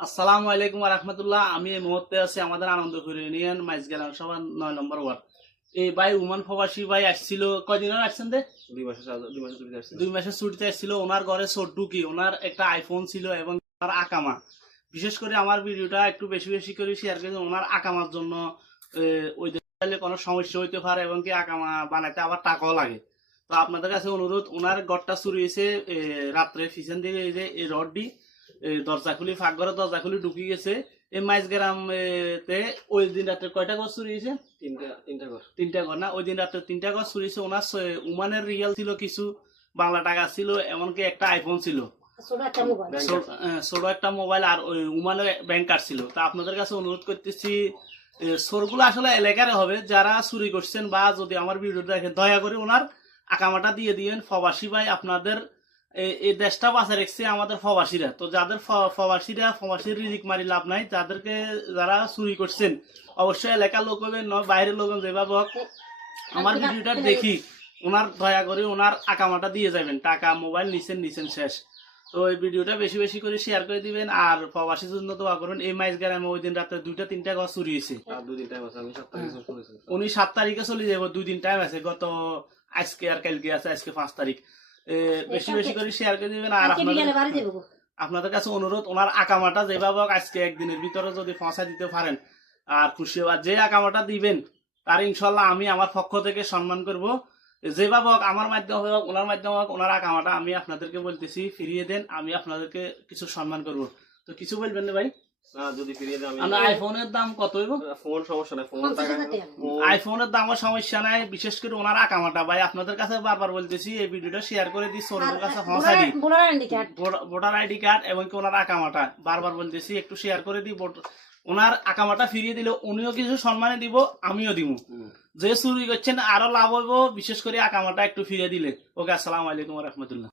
আসসালামু আলাইকুম ওয়া রাহমাতুল্লাহ। আমি এই মুহূর্তে আছি আমাদের আনন্দপুর ইউনিয়ন মাইজগালান সভা 9 নম্বর ওয়ার্ড। এই ভাই উমান প্রবাসী ভাই আসছিল, কয়দিন আগে আসছেন রে? 2 মাসের ছুটিতে আসছিল। ওনার ঘরে ছোট্টু কি ওনার একটা আইফোন ছিল এবং তার আকামা। বিশেষ করে আমার ভিডিওটা একটু বেশি বেশি করে শেয়ার করে ওনার আকামার জন্য ওই দেশে কোনো সমস্যা হইতে পারে এবং কি আকামা বানাইতে আবার টাকাও লাগে। তো আপনাদের কাছে অনুরোধ, ওনার ঘরটা চুরি হয়েছে রাত্রে পিছন দিকে এই যে এই রডটি দরজা খুলি ফাঁকঘরে দরজা খুলি ঢুকি গেছে এই মাইজগ্রাম তে। ওই দিন রাত্রে কয়টা ঘর চুরি হয়েছে? তিনটা ঘর না? ওই দিন রাত্রে 3টা ঘর চুরি হয়েছে। ওনার উমানের রিয়াল ছিল কিছু, বাংলা টাকা ছিল, এমনকি একটা আইফোন ছিল, ছোট একটা মোবাইল, আর ওই উমানের ব্যাংক কার্ড ছিল। তা আপনাদের কাছে অনুরোধ করতেছি, চোরগুলো আসলে এলাকার হবে, যারা চুরি করছেন বা যদি আমার ভিডিও দেখেন দয়া করে ওনার আকামাটা দিয়ে দিবেন। প্রবাসী ভাই আপনাদের এই দেশটা বাঁচা রেখেছে আমাদের প্রবাসীরা। তো যাদের প্রবাসীর রিজিক মারি লাভ নাই, যাদেরকে যারা চুরি করছেন অবশ্যই এলাকার লোক হবেন নয় বাইরের লোক যেভাবে হোক আমার ভিডিওটা দেখি ওনার দয়া করে ওনার আকামাটা দিয়ে যাবেন। টাকা মোবাইল নিছেন শেষ। তো এই ভিডিওটা বেশি বেশি করে শেয়ার করে দিবেন আর প্রবাসীর জন্য দোয়া করবেন। এই মাইজগ্রামে ওই দিন রাত্রে 2-3টা ঘর চুরি হয়েছে। উনি 7 তারিখে চলে যাবো, 2 দিন টাইম আছে। গত আজকে আর কালকে আছে, আজকে 5 তারিখ। বেশি বেশি করে শেয়ার করে দিবেন। আর আপনাদের কাছে অনুরোধ, ওনার আকামাটা যেভাবে হোক আজকে একদিনের ভিতরে যদি পৌঁছা দিতে পারেন আর খুশি হওয়ার, যে আকামাটা দিবেন তার ইনশাল্লাহ আমি আমার পক্ষ থেকে সম্মান করব। যেভাবে হোক আমার মাধ্যমে হোক ওনার মাধ্যমে হোক ওনার আকামাটা আমি আপনাদেরকে বলতেছি ফিরিয়ে দেন, আমি আপনাদেরকে কিছু সম্মান করব। তো কিছু বলবেন না ভাই? যদি ফিরিয়ে দেন আইফোনের দাম কত হইব? ফোন সমস্যা নাই, আইফোনের দামও সমস্যা নাই, বিশেষ করে ওনার আকামাটা ভাই আপনাদের কাছে বারবার বলতেছি এই ভিডিওটা শেয়ার করে দিই, সরকারের কাছে পৌঁছাই দিই। ভোটার আইডি কার্ড এবং কি ওনার আকামাটা বারবার বলতেছি একটু শেয়ার করে দিই। ওনার আকামাটা ফিরিয়ে দিলে উনিও কিছু সম্মানে দিব, আমিও দিব। যে চুরি করছেন আরো লাভ হইব, বিশেষ করে আকামাটা একটু ফিরিয়ে দিলে। ওকে, আসসালামু আলাইকুম ওয়া রাহমাতুল্লাহ।